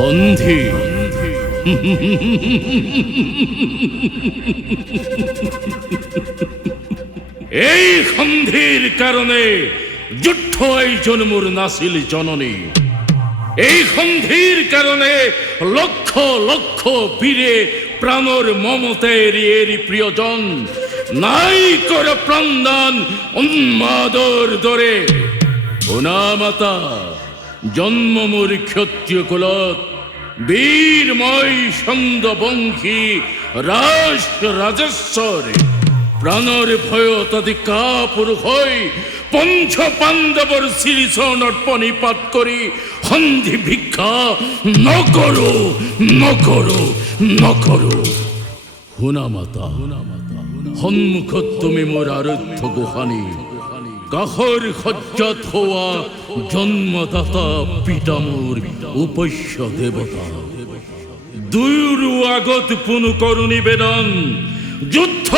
সন্ধি এই সন্ধিৰ কারণে যুদ্ধ আয়োজন মোর নাছিল জননী। এই সন্ধির কারণে লক্ষ লক্ষ বীরে প্রাণর মমতে এরি প্রিয়জন নাই করে প্রাণদান উন্মাদর দরে। ওনা মাতা জন্ম মোর ক্ষত্রিয় কুলত বীরময় ছন্দবংশী রাজ রাজেশ্বর প্রাণর ভয় তাদি কাপুরুষ হই পঞ্চ পাণ্ডৱৰ শ্ৰীচৰণত প্ৰণিপাত কৰি সন্ধি ভিক্ষা নকৰো নকৰো নকৰো। শুনা মাতা, সন্মুখত তুমি মোৰ আৰাধ্য গোসানী, কাষৰ সজ্জাত হোৱা জন্মদাতা পিতা মোৰ উপস্য দেৱতা। দুয়োৰো আগত পুনু কৰো নিবেদন, যুদ্ধ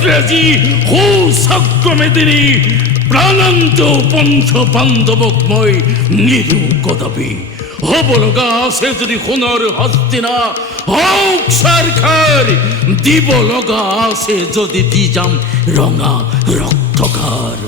ক্ৰেজী সৌচক্ৰমেদিনী প্ৰাণান্ত পঞ্চ পাণ্ডৱক মই নিদো কদাপি। হ'ব লগা আছে যদি সোণৰ হস্তিনা হওক চাৰখাৰ, দিব লগা আছে যদি দি যাম ৰঙা ৰক্তকাৰ।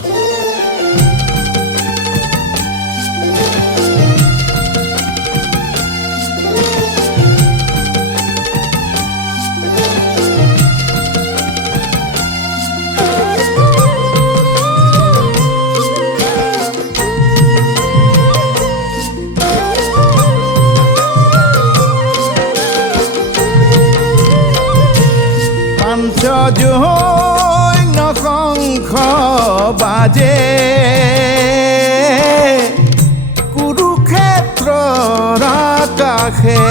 পঞ্চজৈন শংখ বাজে কুৰুক্ষেত্ৰৰ আকাশে,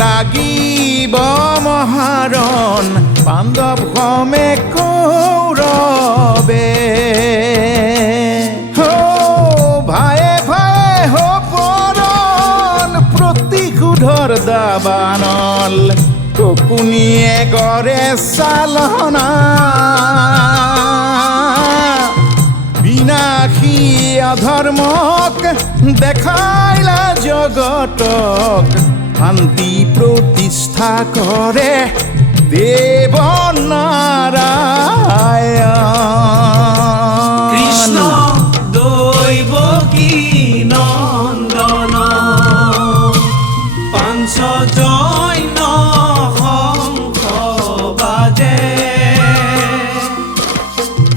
লাগিব মহাৰণ পাণ্ডৱ সমে কৌৰৱে। ভায়ে ভায়ে হৰণ প্ৰতিশোধৰ দাবানল, শকুনিয়ে কৰে চালনা। বিনাশী অধৰ্মক দেখাইলা জগতক, শান্তি প্ৰতিষ্ঠা কৰে দেৱ নাৰায়ণ। কৃষ্ণ দৈবকী নন্দন পাঞ্চজৈন শংখ বাজে,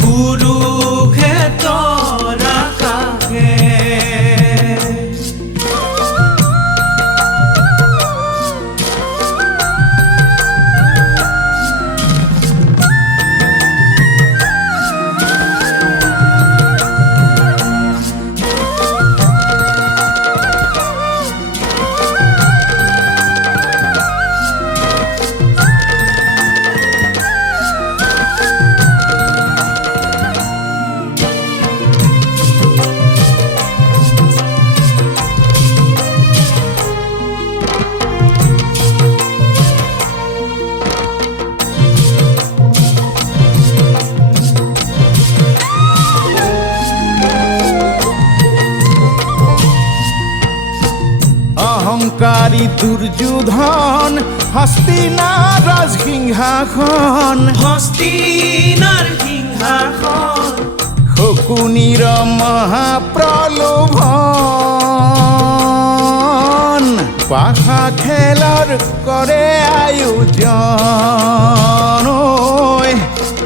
কুৰুক্ষেত্ৰৰ আকাশে। অহংকাৰী দুৰ্যোধন হস্তিনাৰ ৰাজসিংহাসন, হস্তিনাৰ সিংহাসন। শকুনিৰ মহাপ্ৰলোভন, পাশা খেলৰ কৰে আয়োজন।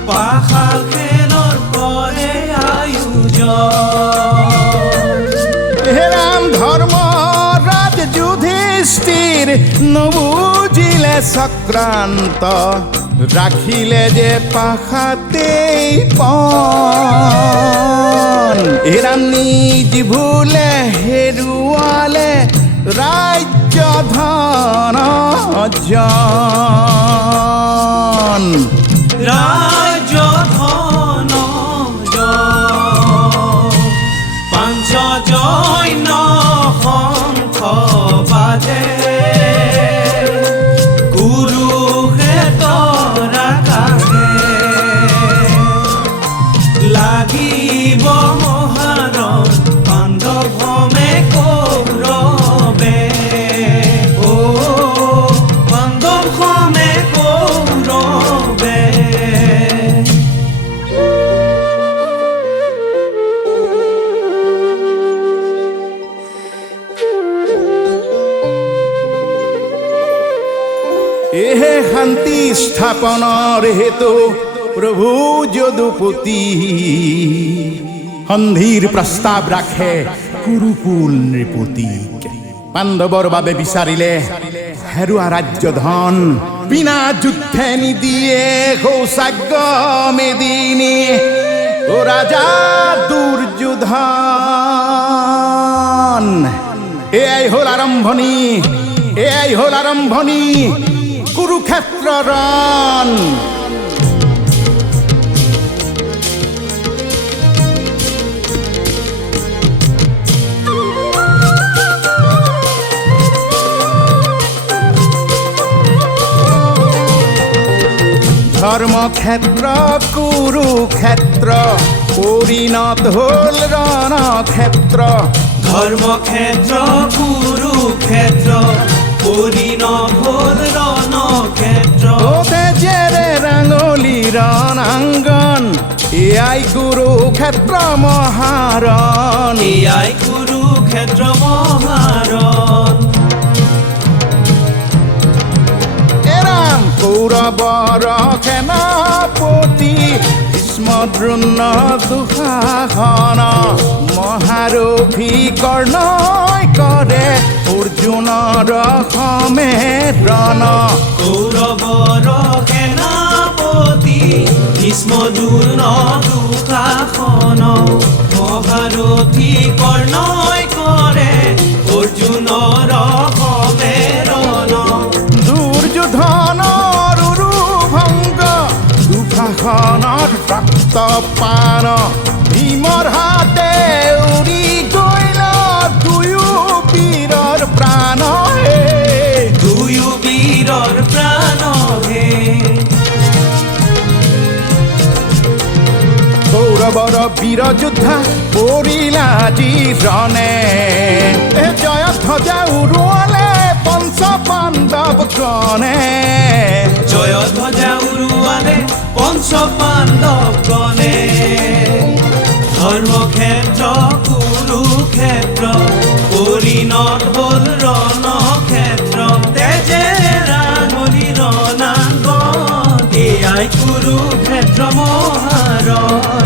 পাশা খেলৰ কৰে আয়োজন। হে ৰাম ধৰ্ম ৰাজ যুধিষ্ঠিৰ নবুজিলে চক্ৰান্ত, ৰাখিলে যে পাশাতেই পণ। হে ৰাম নিজ ভুলে হেৰুৱালে ৰাজ্য ধন জন। ৰাজধন পাঞ্চজৈন শংখ বাজে, কুৰুক্ষেত্ৰৰ আকাশে। লাগিব মহাৰণ পাণ্ডৱ সমে কৌৰৱে। এহে শান্তি স্থাপনৰ হেতু প্ৰভু যদুপতি সন্ধিৰ প্ৰস্তাৱ ৰাখে কুৰুকুল নৃপতিক পাণ্ডৱৰ বাবে বিচাৰিলে হেৰুৱা ৰাজ্য ধন বিনা যুদ্ধে নিদিয়ে সৌচাগ্য মেদিনী ও ৰাজা দুৰ্যোধন এয়াই হ'ল আৰম্ভণি কুৰুক্ষেত্ৰ ৰণ ধৰ্মক্ষেত্ৰ কুৰুক্ষেত্ৰ পৰিণত হ'ল ৰণক্ষেত্ৰ ধৰ্মক্ষেত্ৰ কুৰুক্ষেত্ৰ পৰিণত হ'ল ৰণক্ষেত্ৰ তেজেৰে ৰাঙলী ৰণাংগন এয়াই কুৰুক্ষেত্ৰ মহাৰণ এয়াই কুৰুক্ষেত্ৰ মহাৰণ এৰাম কৌৰৱৰ সেনাপতি ভীষ্ম দ্ৰোণ দুঃশাসন মহাৰথী কৰ্ণই কৰে অৰ্জুনৰ সমেৰণ কৌৰৱৰ সেনাপতি ভীষ্ম দ্ৰোণ দুঃশাসন মহাৰথী কৰ্ণই কৰে অৰ্জুনৰ সমেৰণ দুৰ্যোধনৰ উৰুভংগ দুঃশাসনৰ ৰক্তপান ভীমৰ হাতে উৰি গ'ল দুয়ো বীৰৰ প্ৰাণ দুয়ো বীৰৰ প্ৰাণ হে কৌৰৱৰ বীৰ যোদ্ধা পৰিলা জীৰণে জয় ধ্বজা উৰুৱালে পঞ্চ পাণ্ডৱ গণে জয় ধ্বজা উৰুৱালে পঞ্চ পাণ্ডৱ গণে ধৰ্মক্ষেত্ৰ কুৰুক্ষেত্ৰ পৰিণত হ'ল ৰণক্ষেত্ৰ তেজেৰে ৰাঙলী ৰণাংগন এয়াই কুৰুক্ষেত্ৰ মহাৰণ